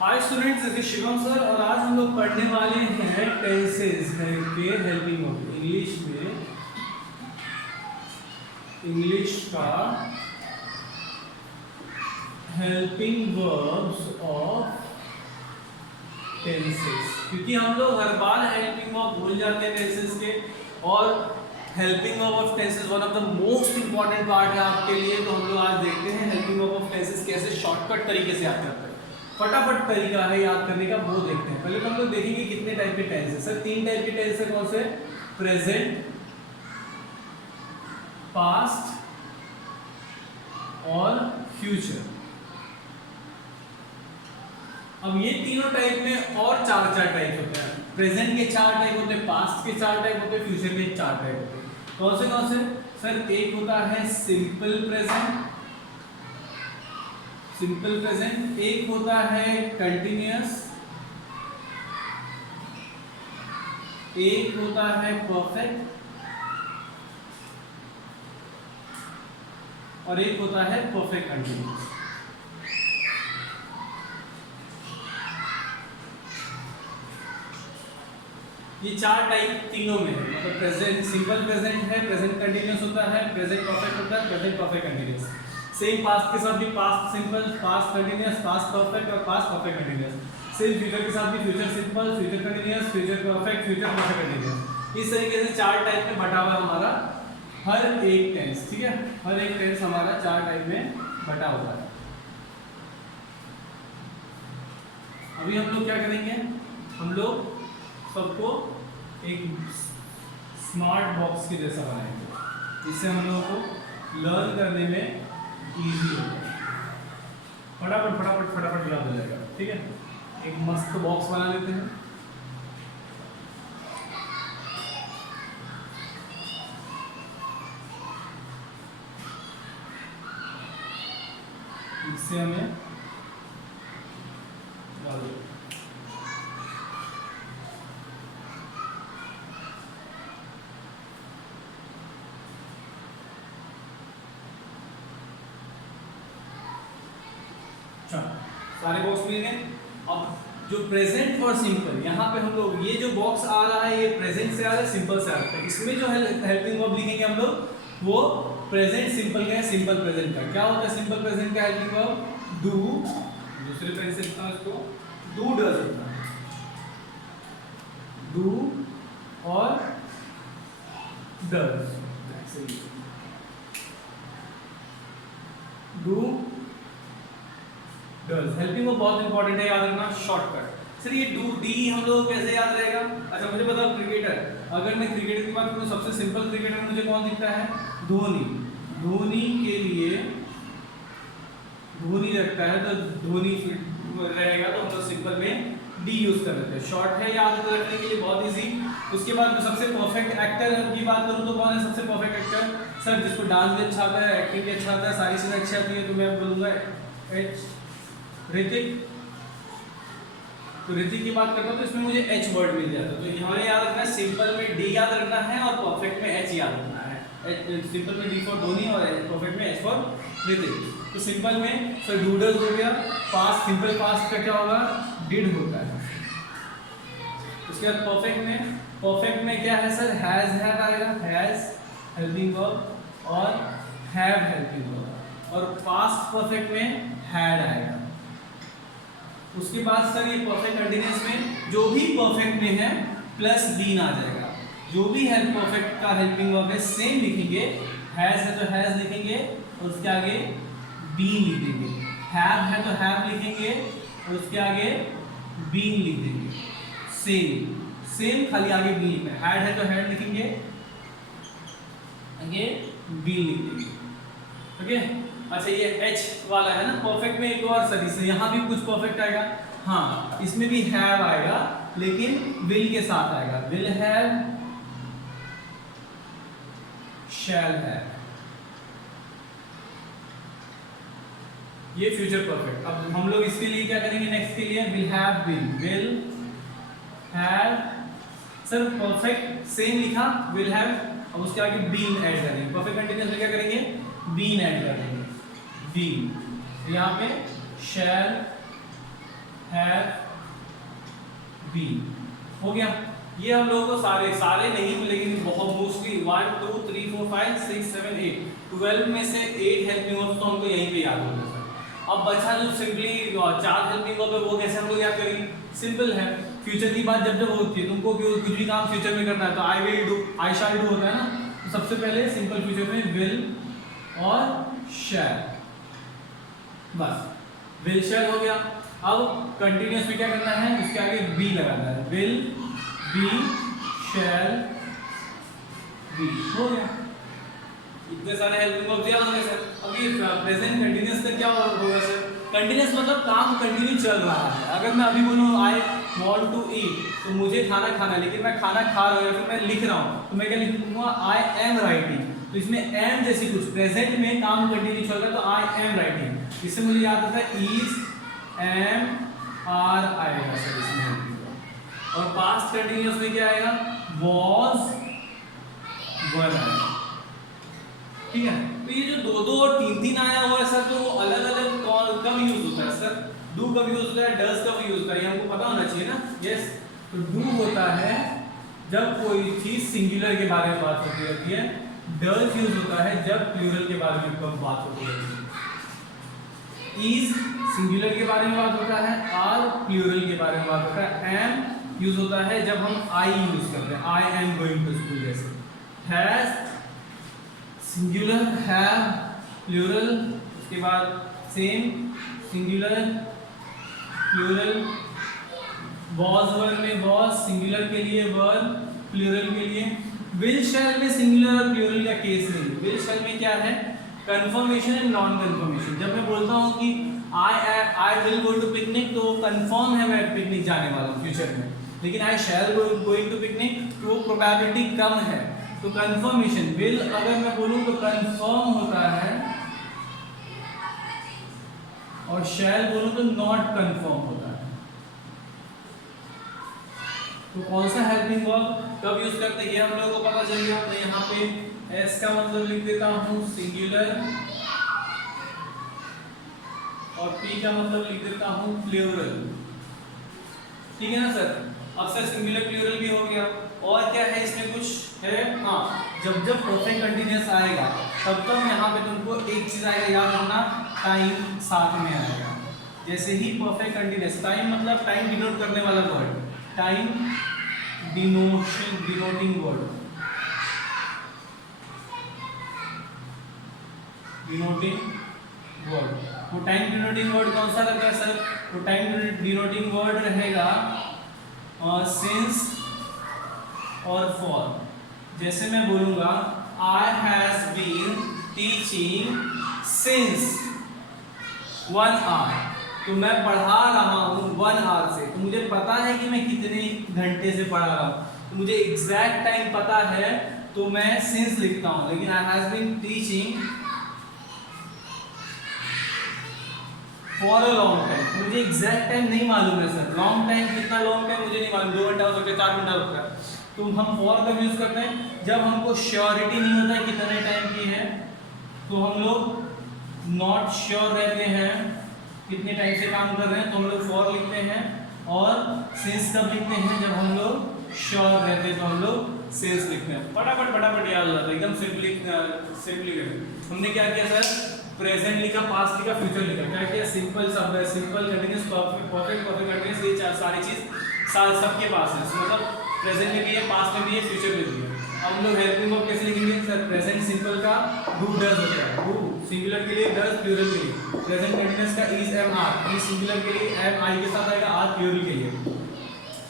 Hi students, this is Shivam sir और आज हम लोग पढ़ने वाले हैं टेंसेस के हेल्पिंग वर्ब। इंग्लिश का हेल्पिंग वर्ब्स ऑफ टेंसेस, क्योंकि हम लोग हर बार हेल्पिंग वर्ब भूल जाते हैं टेंसेस के। और helping verb of tenses one of the most important part है आपके लिए। तो हम लोग आज देखते हैं हेल्पिंग वर्ब ऑफ टेंसेस कैसे शॉर्टकट तरीके से याद करते हैं। फटाफट तरीका है याद करने का, वो देखते हैं। पहले तो हम लोग देखेंगे कितने टाइप के टेंस है। सर 3 टाइप के टेंस है। कौन से? प्रेजेंट, पास्ट और फ्यूचर। अब ये तीनों टाइप में और चार टाइप होते हैं। प्रेजेंट के 4 टाइप होते हैं, पास्ट के 4 टाइप होते हैं, फ्यूचर के 4 टाइप होते हैं। कौन से? सर एक होता है सिंपल प्रेजेंट, एक होता है कंटिन्यूअस, एक होता है परफेक्ट और एक होता है परफेक्ट कंटिन्यूअस। ये 4 टाइप तीनों में है। मतलब प्रेजेंट सिंपल प्रेजेंट है, प्रेजेंट कंटिन्यूअस होता है, प्रेजेंट परफेक्ट होता है, present perfect continuous. Same past के साथ भी past simple, past continuous, past perfect और past perfect continuous. Same future के साथ भी future simple, future continuous, future perfect, future perfect continuous. इस तरीके से 4 टाइप में बटा हुआ हमारा हर एक टेंस। ठीक है, हर एक टेंस हमारा 4 टाइप में बटा हुआ है। अभी हम लोग क्या करेंगे, हम लोग सबको एक स्मार्ट बॉक्स के जैसा बनाएंगे, जिससे हम लोगों को लर्न करने में इजी हो जाए। फटाफट याद हो जाएगा। ठीक है, एक मस्त बॉक्स बना लेते हैं। इससे हमें सारे बॉक्स मिल गए। अब जो प्रेजेंट और सिंपल, यहाँ पे हम लोग ये जो बॉक्स आ रहा है ये प्रेजेंट से आ रहा है, सिंपल से आ रहा है। इसमें जो हेल्पिंग वर्ब लिखेंगे हम लोग वो प्रेजेंट सिंपल का है, सिंपल प्रेजेंट का। क्या होता है सिंपल प्रेजेंट का हेल्पिंग वर्ब? डू, दूसरे तरह से लिखता हूं इसको, डू डज होता है, डू और does. Do does helping verb बहुत इंपॉर्टेंट है, याद रखना। शॉर्टकट। सर ये डू डी हम लोग कैसे याद रहेगा? अच्छा मुझे बताओ, क्रिकेटर, अगर मैं क्रिकेटर की बात करूं सबसे सिंपल क्रिकेटर मुझे कौन दिखता है? धोनी। धोनी के लिए धोनी रखता है तो धोनी रहेगा, तो हम लोग सिंपल में डी यूज कर लेते हैं। शॉर्ट है याद रखने के लिए, बहुत इजी। उसके बाद सबसे परफेक्ट एक्टर की बात करूं तो कौन है सबसे परफेक्ट एक्टर? सर जिसको डांस भी अच्छा आता है, एक्टिंग भी अच्छा आता है, सारी चीजें अच्छी आती है, तो मैं बोलूंगा ऋतिक। तो ऋतिक की बात करता हूँ तो इसमें मुझे एच वर्ड मिल जाता है। तो हमें याद रखना है, सिंपल में डी याद रखना है और परफेक्ट में एच याद रखना है। सिंपल में डी फॉर धोनी और परफेक्ट में एच फॉर ऋतिक। तो सिंपल में सर डूडल्स हो गया, पास्ट सिंपल पास्ट का क्या होगा? डिड होता है। उसके बाद परफेक्ट में क्या है सर? हैज आएगा, हैज हेल्पिंग वर्ब और हैव हेल्पिंग वर्ब। और पास्ट परफेक्ट में हैड आएगा। उसके बाद सर ये परफेक्ट कंटीन्यूअस में जो भी परफेक्ट में है प्लस बीन आ जाएगा। जो भी हेल्प परफेक्ट का हेल्पिंग वर्ब है सेम लिखेंगे। हैज है तो हैज लिखेंगे और उसके आगे बीन लिख देंगे। हैव है तो हैव लिखेंगे और उसके आगे बीन लिख देंगे। सेम खाली आगे बीन लिखना है। हैड है तो हैड लिखेंगे, आगे बीन लिख देंगे। ओके। अच्छा ये एच वाला है ना परफेक्ट में, एक और सर इससे यहाँ भी कुछ परफेक्ट आएगा। हाँ इसमें भी हैव आएगा लेकिन विल के साथ आएगा। विल हैव, शैल हैव, ये फ्यूचर परफेक्ट। अब हम लोग इसके लिए क्या करेंगे? नेक्स्ट के लिए will have been, will have. Sir perfect same लिखा विल हैव, अब उसके आगे बीन ऐड करेंगे। परफेक्ट कंटीन्यूअस में क्या करेंगे? बीन ऐड कर देंगे, बीन। यहाँ पे शैल हैव बीन। हो गया। ये हम लोगों को सारे नहीं लेकिन बहुत मोस्टली 1 2 3 4 5 6 7 8 12 में से 8 हेल्पिंग वर्ब्स तो हमको यहीं पे याद होगा सर। अब बचा जो सिंपली 4 हेल्पिंग वर्ब है वो कैसे हम लोग याद करेंगे? सिंपल है, फ्यूचर की बात जब होती है तुमको कुछ भी काम फ्यूचर में करना है तो I will do, I shall do होता है ना, तो सबसे पहले सिंपल फ्यूचर में विल और शैल, बस विल शैल हो गया। अब कंटिन्यूअस में क्या करना है? इसके आगे बी लगाना है, विल बी शैल बी, हो गया। इतने सारे हेल्पिंग वर्ब्स याद हो गए सर। अब ये प्रेजेंट कंटिन्यूअस का क्या होगा सर? कंटिन्यूअस मतलब काम कंटिन्यू चल रहा है। अगर मैं अभी बोलूँ आई वांट टू ईट तो मुझे खाना खाना है, लेकिन मैं खाना खा रहा हूँ या फिर मैं लिख रहा हूँ तो मैं क्या लिखूंगा? I am writing. तो इसमें एम जैसी कुछ प्रेजेंट में काम कंटिन्यू चल रहा है तो आई एम राइटिंग। इससे मुझे याद आता है इज एम आर आएगा सर इसमें। और पास्ट कंटिन्यूअस में क्या आएगा? वाज वर आएगा। ठीक है, तो ये जो 2 2 और 3 3 आया हुआ है सर, तो वो अलग अलग कब यूज होता है सर? डू कब यूज होता है, डज कब यूज होता है, ये हमको पता होना चाहिए ना। यस, तो डू होता है जब कोई चीज सिंगुलर के बारे में बात होती रहती है, डज यूज होता है जब प्लूरल के बारे में बात होती रहती है, इज सिंगुलर के बारे में बात होता है, आर प्लूरल के बारे में बात होता है, एम यूज होता है जब हम आई यूज करते हैं, I am going to school जैसे, हैज सिंगुलर, हैव प्लूरल, उसके बाद same singular plural, was were में वॉज सिंगुलर के लिए, वर प्लूरल के लिए। विल शैल में सिंगुलर और प्लूरल का केस नहीं। विल शैल में क्या है? Confirmation and non confirmation. जब मैं बोलता हूँ कि I will go to picnic तो कंफर्म है मैं पिकनिक जाने वाला हूँ फ्यूचर में, लेकिन I shall going to picnic तो वो प्रोबेबिलिटी कम है। तो कंफर्मेशन विल अगर मैं बोलूँ तो कंफर्म होता है और शैल बोलूँ तो नॉट कंफर्म होता है। तो कौन सा हेल्पिंग वर्ब कब यूज करते हैं ये हम लोगों को पता चल गया। मैं यहाँ पे एस का मतलब लिख देता हूँ सिंगुलर और पी का मतलब लिख देता हूँ प्लूरल। ठीक है ना सर? अब सर सिंगुलर प्लूरल भी हो गया। और क्या है इसमें कुछ है? हाँ, जब परफेक्ट कंटिन्यूअस आएगा तब तक यहाँ पे तुमको एक चीज आएगा याद रखना, टाइम साथ में आएगा। जैसे ही परफेक्ट कंटिन्यूअस, टाइम मतलब टाइम डिनोट करने वाला word, time denoting word, denoting word. वो टाइम डिनोटिंग वर्ड कौन सा रहेगा सर? तो टाइम डिनोटिंग वर्ड रहेगा सिंस और फॉर। जैसे मैं बोलूंगा I has been teaching since 1 hour, तो मैं पढ़ा रहा हूँ 1 hour से, तो मुझे पता है कि मैं कितने घंटे से पढ़ा रहा हूँ, तो मुझे एग्जैक्ट टाइम पता है तो मैं सिंस लिखता हूँ। लेकिन I has been teaching for a long time, मुझे एग्जैक्ट टाइम नहीं मालूम है सर। लॉन्ग टाइम कितना लॉन्ग टाइम मुझे नहीं मालूम, 2 घंटा हो सकता है, 4 घंटा हो सकता है। तो हम फॉर कब यूज करते हैं? जब हमको श्योरिटी नहीं होता है कितने टाइम की है, तो हम लोग नॉट श्योर रहते हैं कितने टाइम से काम कर रहे हैं, तो हम लोग फॉर लिखते हैं। और सिंस कब लिखते हैं? जब हम लोग श्योर रहते हैं तो हम लोग सिंस लिखते हैं। फटाफट याद हो जाता है, एकदम सिंपली हमने क्या किया सर? प्रेजेंट लिखा, पास्ट लिखा, फ्यूचर लिखा। क्या किया? सिंपल शब्द है, सिंपल कंटिन्यूअस, परफेक्ट कंटिन्यूअस, ये सारी चीज सबके पास है। मतलब प्रेजेंट में भी है, पास्ट में भी है, फ्यूचर में भी है। अब हम लोग हेल्पिंग वर्ब कैसे लिखेंगे सर? प्रेजेंट सिंपल का डू डज होता है, डू सिंगुलर के लिए, डज प्लूरल के लिए। प्रेजेंट कंटीन्यूअस का is am are, is singular के लिए, एम आई के साथ आएगा, आर प्लूरल के लिए।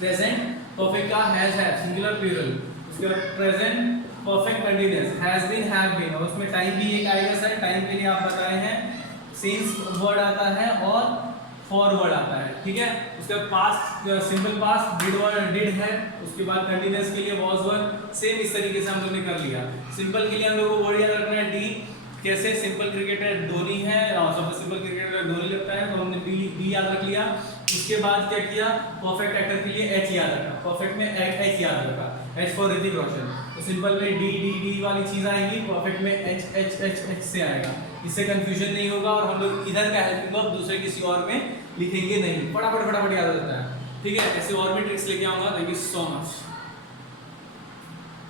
प्रेजेंट परफेक्ट का हैज हैव सिंगुलर प्लूरल। उसके बाद present perfect continuous has been, have been, और उसमें टाइम भी एक आएगा सर। टाइम के लिए आप बताए हैं सिंस वर्ड आता है और फॉरवर्ड आता है। ठीक है, उसके बाद पास्ट, सिंपल पास्ट डिड है। उसके बाद कंटीन्यूअस के लिए वाज वर, सेम इस तरीके से हम लोग ने कर लिया। सिंपल के लिए हम लोग को वर्ड याद रखना है डी। कैसे? सिंपल क्रिकेटर धोनी है, सबसे सिंपल क्रिकेटर धोनी लगता है तो हमने डी याद रख लिया। उसके बाद क्या किया? परफेक्ट एक्टर के लिए एच याद रखा, परफेक्ट में एच याद रखा, एच फॉर ऋतिक रोशन। तो सिंपल में डी डी डी वाली चीज़ आएगी, परफेक्ट में एच एच एच एच से आएगा। इससे कंफ्यूजन नहीं होगा और हम लोग इधर का हेल्पिंग वर्ब दूसरे किसी और में लिखेंगे नहीं, फटाफट फटाफट याद हो जाता है। ठीक है, ऐसे और भी ट्रिक्स लेके आऊँगा। Thank you so much.